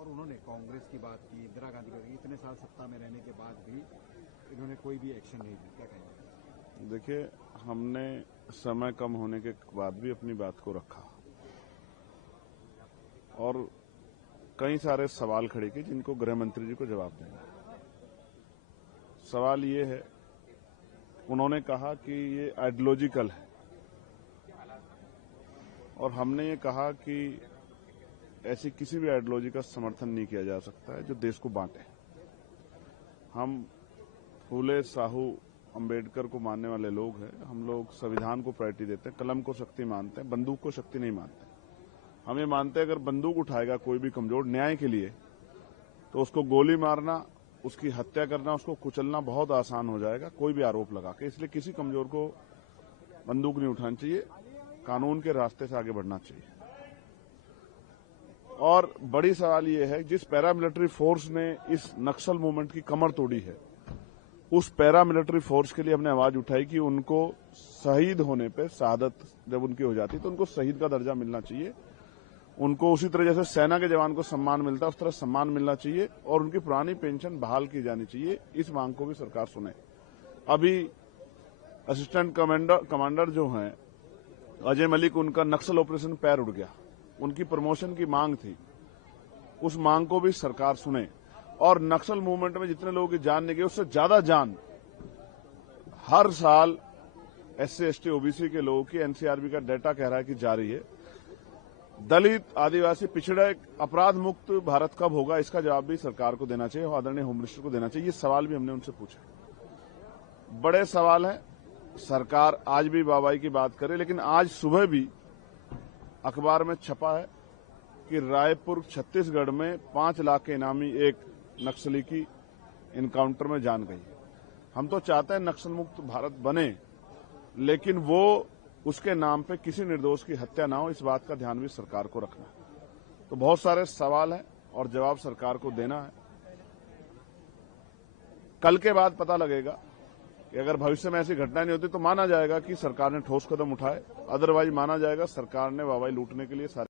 और उन्होंने कांग्रेस की बात की, इंदिरा गांधी की, इतने साल सत्ता में रहने के बाद भी इन्होंने कोई भी एक्शन नहीं लिया। क्या कहेंगे? देखिए, हमने समय कम होने के बाद भी अपनी बात को रखा और कई सारे सवाल खड़े किए जिनको गृह मंत्री जी को जवाब देना। सवाल ये है, उन्होंने कहा कि ये आइडियोलॉजिकल है और हमने ये कहा कि ऐसी किसी भी आइडियोलॉजी का समर्थन नहीं किया जा सकता है जो देश को बांटे। हम फूले साहू अंबेडकर को मानने वाले लोग हैं। हम लोग संविधान को प्रायोरिटी देते हैं, कलम को शक्ति मानते हैं, बंदूक को शक्ति नहीं मानते। हम ये मानते हैं अगर बंदूक उठाएगा कोई भी कमजोर न्याय के लिए तो उसको गोली मारना, उसकी हत्या करना, उसको कुचलना बहुत आसान हो जाएगा कोई भी आरोप लगा के। इसलिए किसी कमजोर को बंदूक नहीं उठानी चाहिए, कानून के रास्ते से आगे बढ़ना चाहिए। और बड़ी सवाल ये है, जिस पैरामिलिट्री फोर्स ने इस नक्सल मूवमेंट की कमर तोड़ी है, उस पैरामिलिट्री फोर्स के लिए हमने आवाज उठाई कि उनको शहीद होने पे, शहादत जब उनकी हो जाती तो उनको शहीद का दर्जा मिलना चाहिए। उनको उसी तरह जैसे सेना के जवान को सम्मान मिलता है उस तरह सम्मान मिलना चाहिए और उनकी पुरानी पेंशन बहाल की जानी चाहिए। इस मांग को भी सरकार सुने। अभी असिस्टेंट कमांडर जो हैं अजय मलिक, उनका नक्सल ऑपरेशन पैर उड़ गया, उनकी प्रमोशन की मांग थी, उस मांग को भी सरकार सुने। और नक्सल मूवमेंट में जितने लोगों की जान नहीं गई उससे ज्यादा जान हर साल SC ST OBC के लोगों की NCRB का डाटा कह रहा है कि जा रही है। दलित, आदिवासी, पिछड़े, अपराध मुक्त भारत कब होगा, इसका जवाब भी सरकार को देना चाहिए और आदरणीय होम मिनिस्टर को देना चाहिए। ये सवाल भी हमने उनसे पूछा। बड़े सवाल हैं। सरकार आज भी वाहवाही की बात करे, लेकिन आज सुबह भी अखबार में छपा है कि रायपुर छत्तीसगढ़ में 5 लाख के इनामी एक नक्सली की इनकाउंटर में जान गई। हम तो चाहते हैं नक्सल मुक्त भारत बने, लेकिन वो उसके नाम पे किसी निर्दोष की हत्या ना हो, इस बात का ध्यान भी सरकार को रखना है। तो बहुत सारे सवाल हैं और जवाब सरकार को देना है। कल के बाद पता लगेगा कि अगर भविष्य में ऐसी घटना नहीं होती तो माना जाएगा कि सरकार ने ठोस कदम उठाए, अदरवाइज माना जाएगा सरकार ने वाहवाही लूटने के लिए सारे